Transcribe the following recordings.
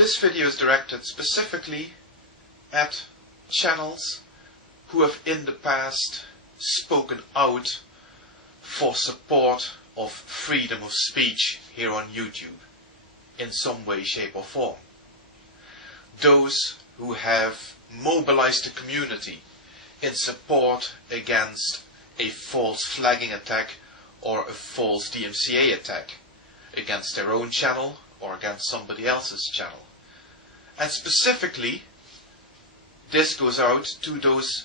This video is directed specifically at channels who have in the past spoken out for support of freedom of speech here on YouTube in some way, shape or form. Those who have mobilized the community in support against a false flagging attack or a false DMCA attack against their own channel or against somebody else's channel. And specifically, this goes out to those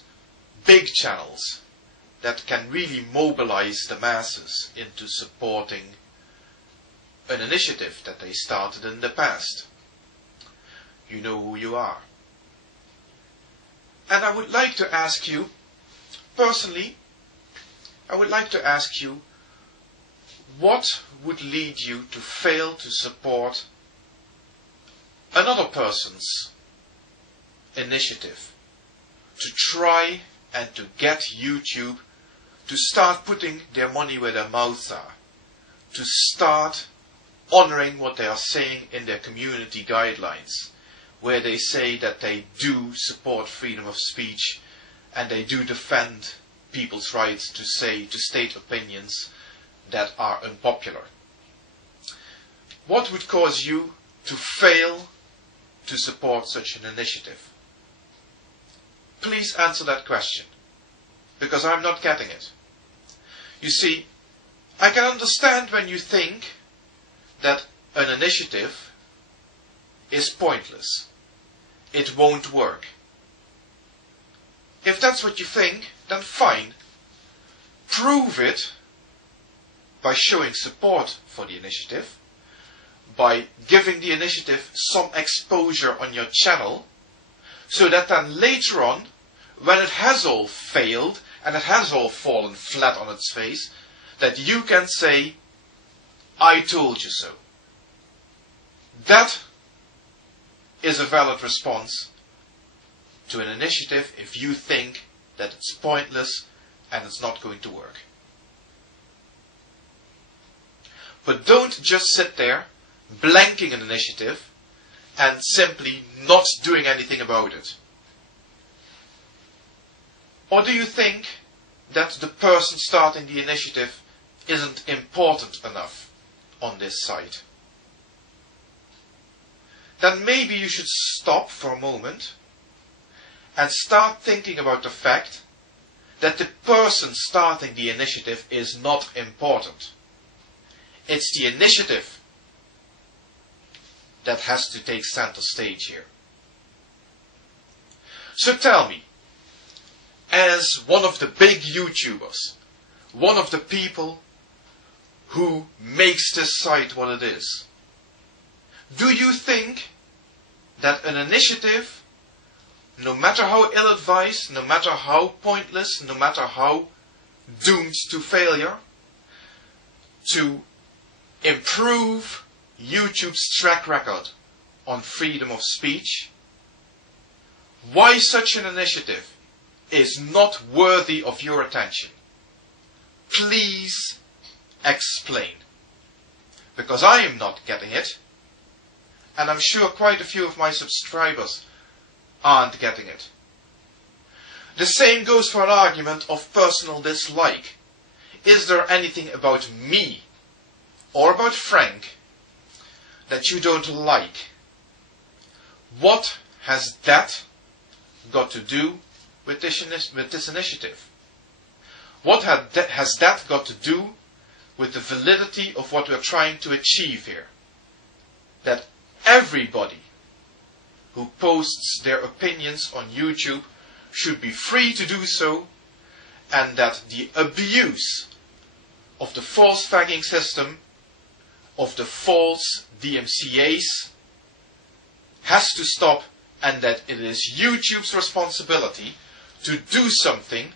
big channels that can really mobilize the masses into supporting an initiative that they started in the past. You know who you are. And I would like to ask you, personally, what would lead you to fail to support another person's initiative to try and to get YouTube to start putting their money where their mouths are, to start honoring what they are saying in their community guidelines, where they say that they do support freedom of speech and they do defend people's rights to state opinions that are unpopular. What would cause you to fail to support such an initiative? Please answer that question, because I'm not getting it. You see, I can understand when you think that an initiative is pointless. It won't work. If that's what you think, then fine. Prove it by showing support for the initiative, by giving the initiative some exposure on your channel, so that then later on, when it has all failed and it has all fallen flat on its face, that you can say, I told you so. That is a valid response to an initiative if you think that it's pointless and it's not going to work. But don't just sit there blanking an initiative and simply not doing anything about it. Or do you think that the person starting the initiative isn't important enough on this site? Then maybe you should stop for a moment and start thinking about the fact that the person starting the initiative is not important. It's the initiative that has to take center stage here. So tell me, as one of the big YouTubers, one of the people who makes this site what it is, do you think that an initiative, no matter how ill-advised, no matter how pointless, no matter how doomed to failure, to improve YouTube's track record on freedom of speech, why such an initiative is not worthy of your attention? Please explain. Because I am not getting it, and I'm sure quite a few of my subscribers aren't getting it. The same goes for an argument of personal dislike. Is there anything about me or about Frank that you don't like? What has that got to do with this initiative? What has that got to do with the validity of what we're trying to achieve here? That everybody who posts their opinions on YouTube should be free to do so, and that the abuse of the false flagging system, of the false DMCAs, has to stop, and that it is YouTube's responsibility to do something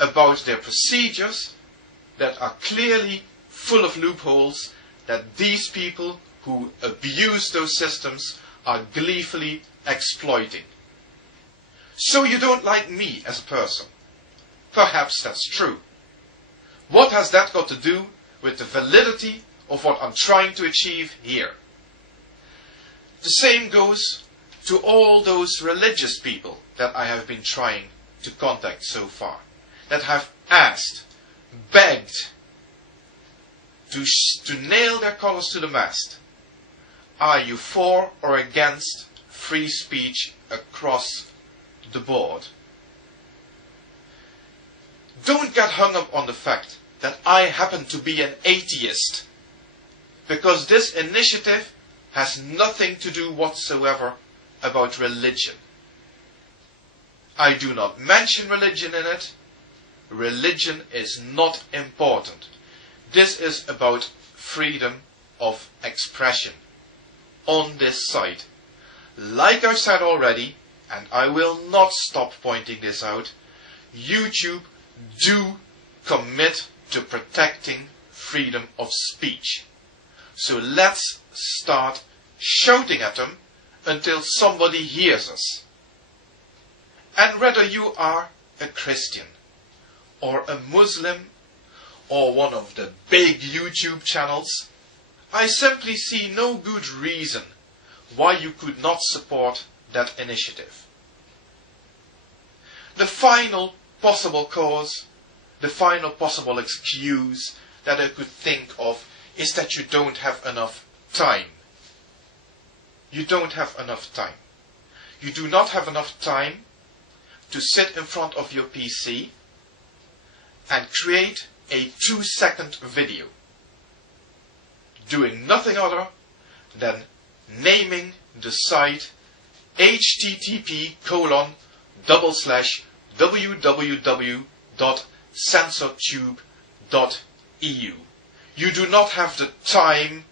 about their procedures that are clearly full of loopholes, that these people who abuse those systems are gleefully exploiting. So you don't like me as a person. Perhaps that's true. What has that got to do with the validity of what I'm trying to achieve here? The same goes to all those religious people that I have been trying to contact so far, that have asked, begged, to nail their colors to the mast. Are you for or against free speech across the board? Don't get hung up on the fact that I happen to be an atheist, because this initiative has nothing to do whatsoever about religion. I do not mention religion in it. Religion is not important. This is about freedom of expression on this site. Like I said already, and I will not stop pointing this out, YouTube do commit to protecting freedom of speech. So let's start shouting at them until somebody hears us. And whether you are a Christian, or a Muslim, or one of the big YouTube channels, I simply see no good reason why you could not support that initiative. The final possible cause, the final possible excuse that I could think of is that you don't have enough time. You don't have enough time. You do not have enough time to sit in front of your PC and create a 2-second video doing nothing other than naming the site http://www.censortube.eu. You do not have the time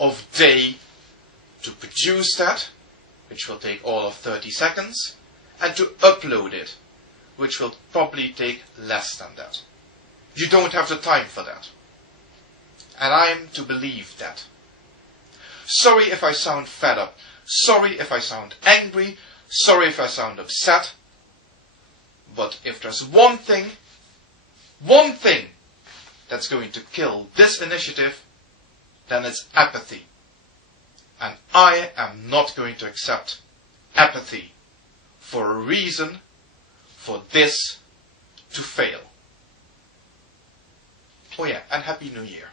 of day to produce that, which will take all of 30 seconds, and to upload it, which will probably take less than that. You don't have the time for that. And I am to believe that. Sorry if I sound fed up. Sorry if I sound angry. Sorry if I sound upset. But if there's one thing that's going to kill this initiative, then it's apathy. And I am not going to accept apathy for a reason for this to fail. Oh yeah, and Happy New Year.